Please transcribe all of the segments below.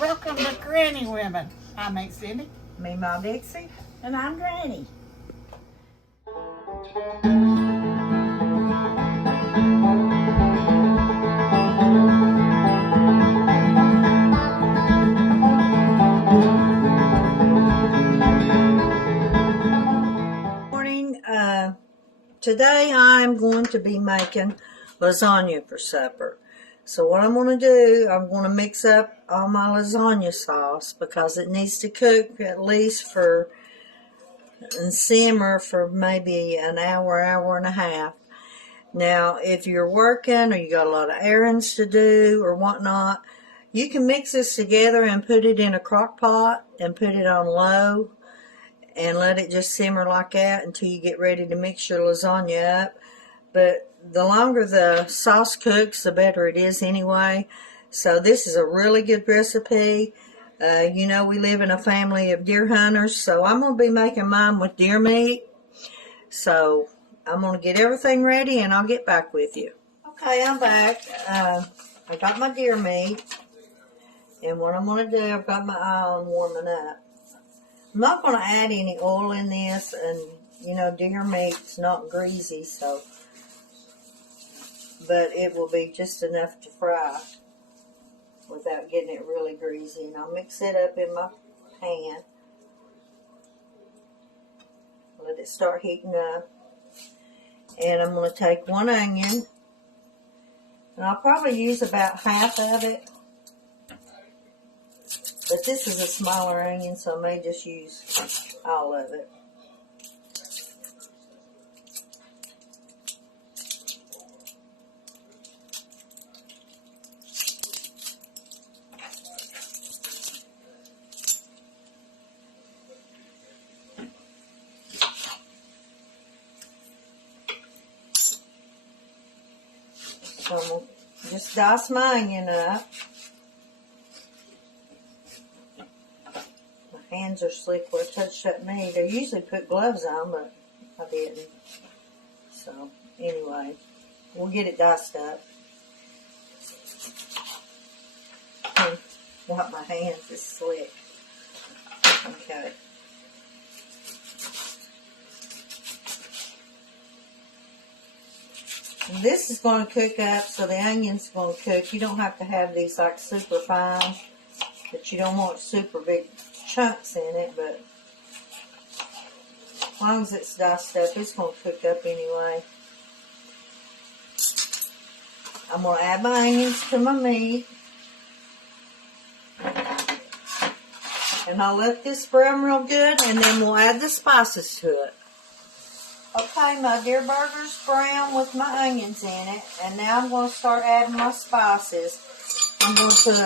Welcome to Granny Women. I'm Aunt Cindy. Memaw Dixie. And I'm Granny. Morning. Today I'm going to be making lasagna for supper. So what I'm going to do, I'm going to mix up all my lasagna sauce because it needs to cook at least and simmer for maybe an hour, hour and a half. Now, if you're working or you got a lot of errands to do or whatnot, you can mix this together and put it in a crock pot and put it on low and let it just simmer like that until you get ready to mix your lasagna up. But the longer the sauce cooks, the better it is anyway. So this is a really good recipe. You know, we live in a family of deer hunters, so I'm going to be making mine with deer meat. So I'm going to get everything ready and I'll get back with you. Okay, I'm back. I got my deer meat. And what I'm going to do, I've got my iron warming up. I'm not going to add any oil in this, and you know, deer meat's not greasy, so, but it will be just enough to fry without getting it really greasy. And I'll mix it up in my pan. Let it start heating up. And I'm going to take one onion, and I'll probably use about half of it. But this is a smaller onion, so I may just use all of it. So I'm going to just dice my onion up. Hands are slick where I touched that meat. I usually put gloves on, but I didn't. So, anyway, we'll get it diced up. Not my hands, it's slick. Okay. And this is going to cook up, so the onion's going to cook. You don't have to have these like super fine, but you don't want super big chunks in it, but as long as it's diced up, it's going to cook up anyway. I'm going to add my onions to my meat, and I'll let this brown real good, and then we'll add the spices to it. Okay, my deer burger's brown with my onions in it, and now I'm going to start adding my spices. I'm going to put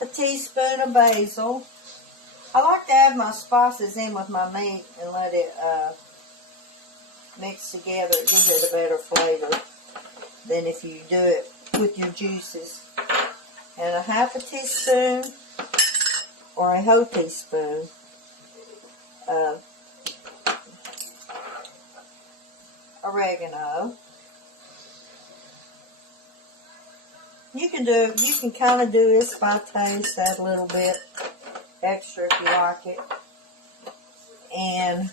a teaspoon of basil. I like to add my spices in with my meat and let it mix together. It gives it a better flavor than if you do it with your juices. And a half a teaspoon or a whole teaspoon of oregano. You can kind of do this by taste, add a little bit extra if you like it. And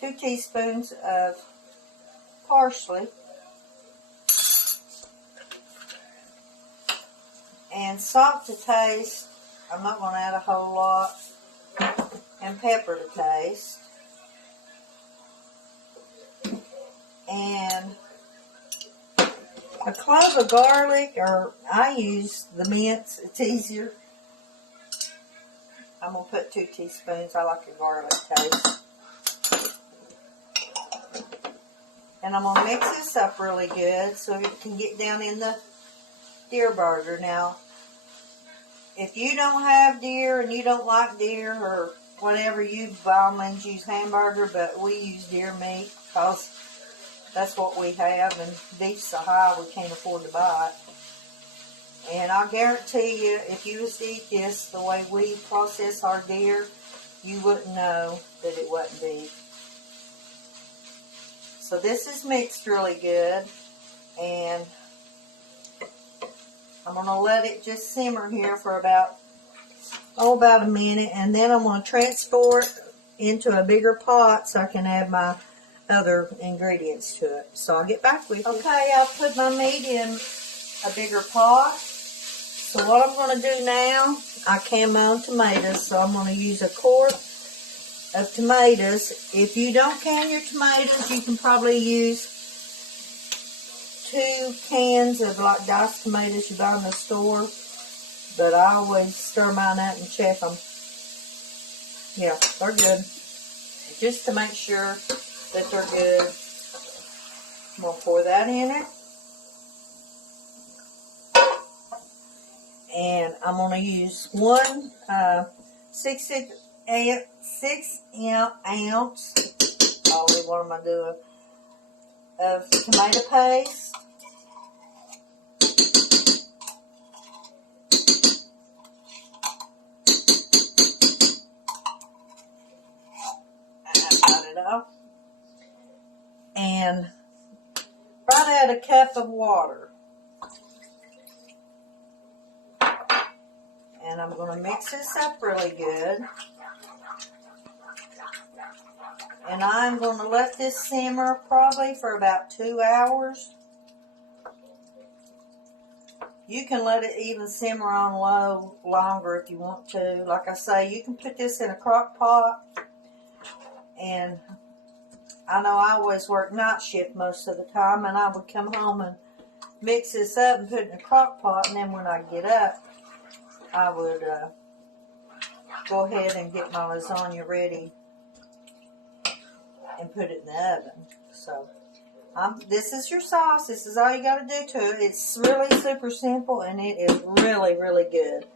2 teaspoons of parsley. And salt to taste. I'm not going to add a whole lot. And pepper to taste. And a clove of garlic, or I use the mince. It's easier. I'm going to put 2 teaspoons. I like a garlic taste. And I'm going to mix this up really good so it can get down in the deer burger. Now, if you don't have deer and you don't like deer or whatever, you by all means use hamburger, but we use deer meat because that's what we have, and beef's so high we can't afford to buy it. And I guarantee you, if you was to eat this the way we process our deer, you wouldn't know that it wasn't beef. So this is mixed really good, and I'm going to let it just simmer here for about a minute, and then I'm going to transfer it into a bigger pot so I can add my other ingredients to it. So I'll get back with you. Okay, I've put my meat in a bigger pot. So what I'm going to do now, I can my own tomatoes, so I'm going to use a quart of tomatoes. If you don't can your tomatoes, you can probably use 2 cans of like diced tomatoes you buy in the store. But I always stir mine out and check them. Yeah, they're good. Just to make sure that they're good. I'm going to pour that in it. And I'm going to use 1 6 ounce, what am I doing, of tomato paste. And right at a cup of water. And I'm going to mix this up really good. And I'm going to let this simmer probably for about 2 hours. You can let it even simmer on low longer if you want to. Like I say, you can put this in a crock pot. And I know I always work night shift most of the time, and I would come home and mix this up and put it in a crock pot, and then when I get up, I would go ahead and get my lasagna ready and put it in the oven. So, this is your sauce. This is all you got to do to it. It's really super simple, and it is really, really good.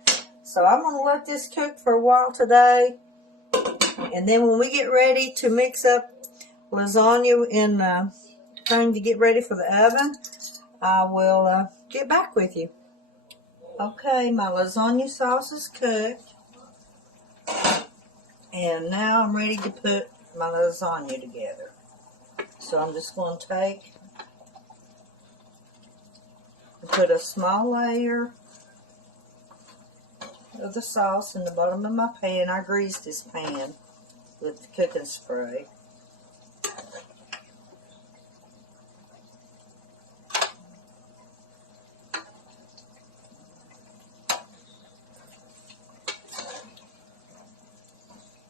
So, I'm going to let this cook for a while today, and then when we get ready to mix up lasagna in thing to get ready for the oven, I will get back with you. Okay, my lasagna sauce is cooked, and now I'm ready to put my lasagna together. So I'm just going to take and put a small layer of the sauce in the bottom of my pan. I greased this pan with the cooking spray.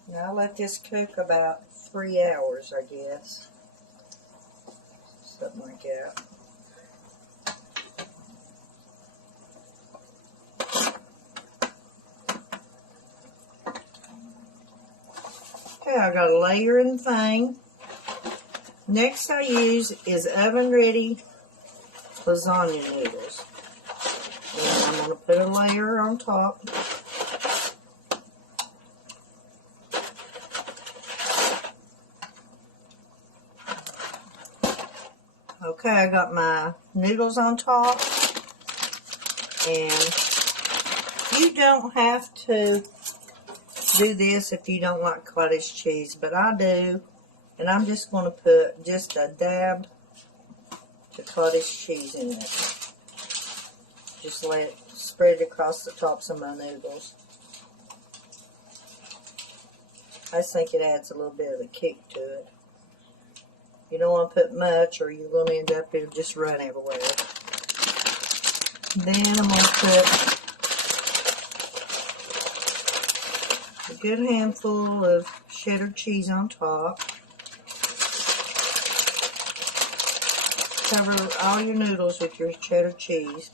Now I'll let this cook about 3 hours, I guess. Something like that. Okay, I got a layering thing. Next I use is oven ready lasagna noodles. And I'm going to put a layer on top. Okay, I got my noodles on top, and you don't have to do this if you don't like cottage cheese, but I do, and I'm just going to put just a dab of cottage cheese in it. Just let it spread it across the tops of my noodles. I just think it adds a little bit of a kick to it. You don't want to put much, or you're going to end up, it'll just run everywhere. Then I'm going to put a good handful of cheddar cheese on top. Cover all your noodles with your cheddar cheese.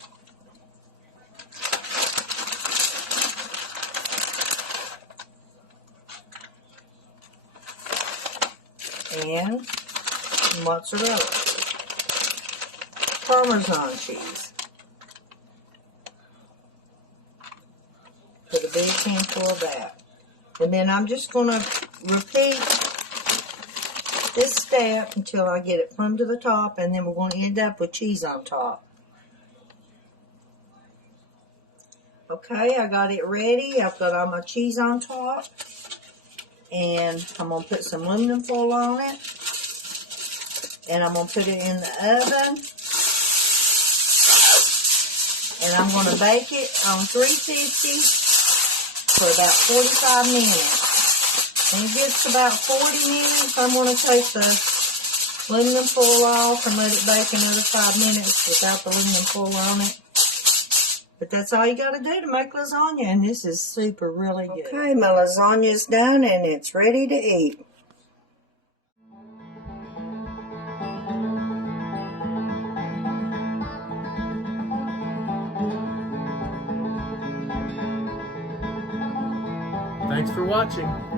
And mozzarella. Parmesan cheese. Put a big handful of that. And then I'm just going to repeat this step until I get it plumb to the top, and then we're going to end up with cheese on top. Okay, I got it ready. I've got all my cheese on top. And I'm going to put some aluminum foil on it. And I'm going to put it in the oven. And I'm going to bake it on 350 for about 45 minutes. When it gets to about 40 minutes, I'm going to take the aluminum foil off and let it bake another 5 minutes without the aluminum foil on it. But that's all you got to do to make lasagna, and this is super really good. Okay, my lasagna's done and it's ready to eat. Thanks for watching.